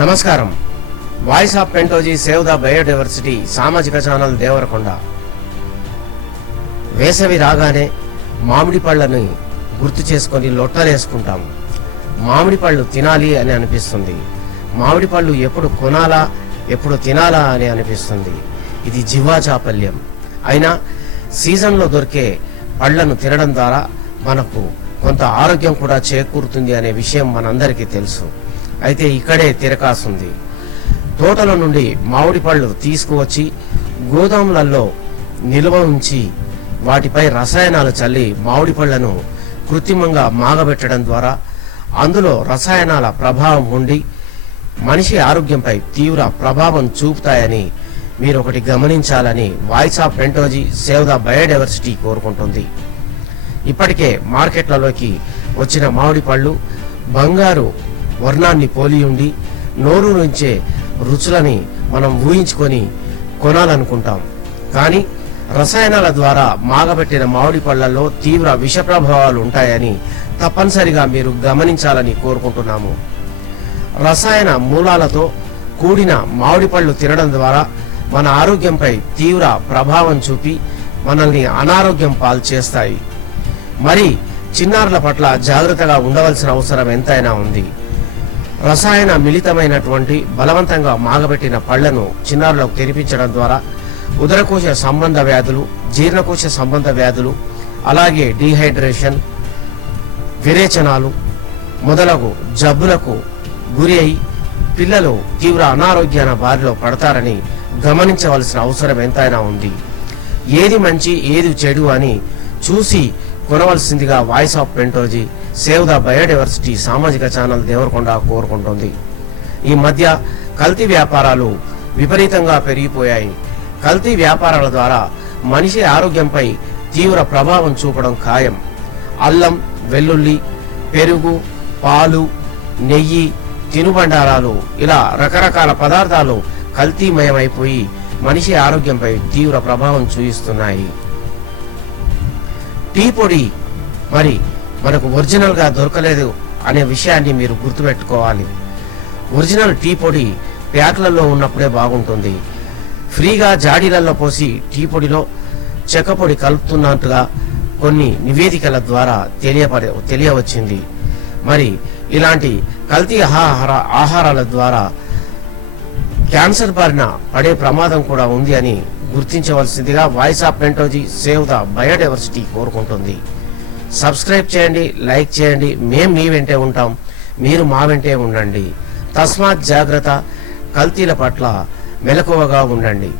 నమస్కారం. Voice of పెంటోజీ save the biodiversity సామాజిక ఛానల్ దేవరకొండ. వేసవి రాగానే మామిడి పళ్ళని గుర్తు చేసుకొని లొట్టలేసుకుంటాం. మామిడి పళ్ళు తినాలి అని అనిపిస్తుంది. మామిడి పళ్ళు ఎప్పుడు కొనాలా ఎప్పుడు తినాలా అని అనిపిస్తుంది. ఇది జీవాచాపల్యం. అయినా సీజన్లో దొరికే పళ్ళను తినడం ద్వారా మనకు కొంత ఆరోగ్యం కూడా చేకూరుతుంది అనే విషయం మనందరికీ తెలుసు. అయితే ఇక్కడే తిరకాసుంది. తోటల నుండి మామిడి పళ్ళు తీసుకువచ్చి గోదాములలో నిల్వ ఉంచి వాటిపై రసాయనాలు చల్లి మామిడి పళ్లను కృత్రిమంగా మాగబెట్టడం ద్వారా అందులో రసాయనాల ప్రభావం ఉండి మనిషి ఆరోగ్యంపై తీవ్ర ప్రభావం చూపుతాయని మీరు ఒకటి గమనించాలని వాయిస్ ఆఫ్ పెంటోజీ సేవ్ ద బయోడైవర్సిటీ కోరుకుంటుంది. ఇప్పటికే మార్కెట్లలోకి వచ్చిన మామిడి పళ్ళు బంగారు వర్ణాన్ని పోలి ఉండి నోరు నుంచే రుచులని మనం ఊహించుకొని కొనాలనుకుంటాం. కానీ రసాయనాల ద్వారా మాగబెట్టిన మామిడి పళ్లలో తీవ్ర విష ప్రభావాలు ఉంటాయని తప్పనిసరిగా మీరు గమనించాలని కోరుకుంటున్నాము. రసాయన మూలాలతో కూడిన మామిడి పళ్ళు తినడం ద్వారా మన ఆరోగ్యంపై తీవ్ర ప్రభావం చూపి మనల్ని అనారోగ్యం పాలు చేస్తాయి. మరి చిన్నారుల పట్ల జాగ్రత్తగా ఉండవలసిన అవసరం ఎంతైనా ఉంది. రసాయన మిళితమైనటువంటి బలవంతంగా మాగబెట్టిన పళ్లను చిన్నారులకు తెరిపించడం ద్వారా ఉదరకోశ సంబంధ వ్యాధులు, జీర్ణకోశ సంబంధ వ్యాధులు, అలాగే డీహైడ్రేషన్, విరేచనాలు మొదలగు జబ్బులకు గురి అయి పిల్లలు తీవ్ర అనారోగ్యాల బారిలో పడతారని గమనించవలసిన అవసరం ఎంతైనా ఉంది. ఏది మంచి ఏది చెడు అని చూసి కొనవలసిందిగా వాయిస్ ఆఫ్ పెంటోజీ సేవ్ ద బయోడైవర్సిటీ సామాజిక ఛానల్ దేవరకొండ కోరుకుంటుంది. ఈ మధ్య కల్తీ వ్యాపారాలు విపరీతంగా పెరిగిపోయాయి. కల్తీ వ్యాపారాల ద్వారా మనిషి ఆరోగ్యంపై తీవ్ర ప్రభావం చూపడం ఖాయం. అల్లం, వెల్లుల్లి, పెరుగు, పాలు, నెయ్యి, తినుబండారాలు ఇలా రకరకాల పదార్థాలు కల్తీమయమైపోయి మనిషి ఆరోగ్యంపై తీవ్ర ప్రభావం చూపిస్తున్నాయి. టీ పొడి మరి మనకు ఒరిజినల్ గా దొరకలేదు అనే విషయాన్ని మీరు గుర్తుపెట్టుకోవాలి. ఒరిజినల్ టీ పొడి ప్యాక్లలో ఉన్నప్పుడే బాగుంటుంది. ఫ్రీగా జాడీలలో పోసి టీ పొడిలో చెక్క పొడి కలుపుతున్నట్టుగా కొన్ని నివేదికల ద్వారా తెలియవచ్చింది. మరి ఇలాంటి కల్తీ ఆహారాల ద్వారా క్యాన్సర్ బారిన పడే ప్రమాదం కూడా ఉంది అని గుర్తించవలసిందిగా వాయిస్ ఆఫ్ పెంటోజీ సేవ్ ద బయోడైవర్సిటీ కోరుకుంటుంది. సబ్స్క్రైబ్ చేయండి, లైక్ చేయండి. మేము మీ వెంటే ఉంటాం, మీరు మా వెంటే ఉండండి. తస్మాత్ జాగ్రత్త. కల్తీల పట్ల మెలకువగా ఉండండి.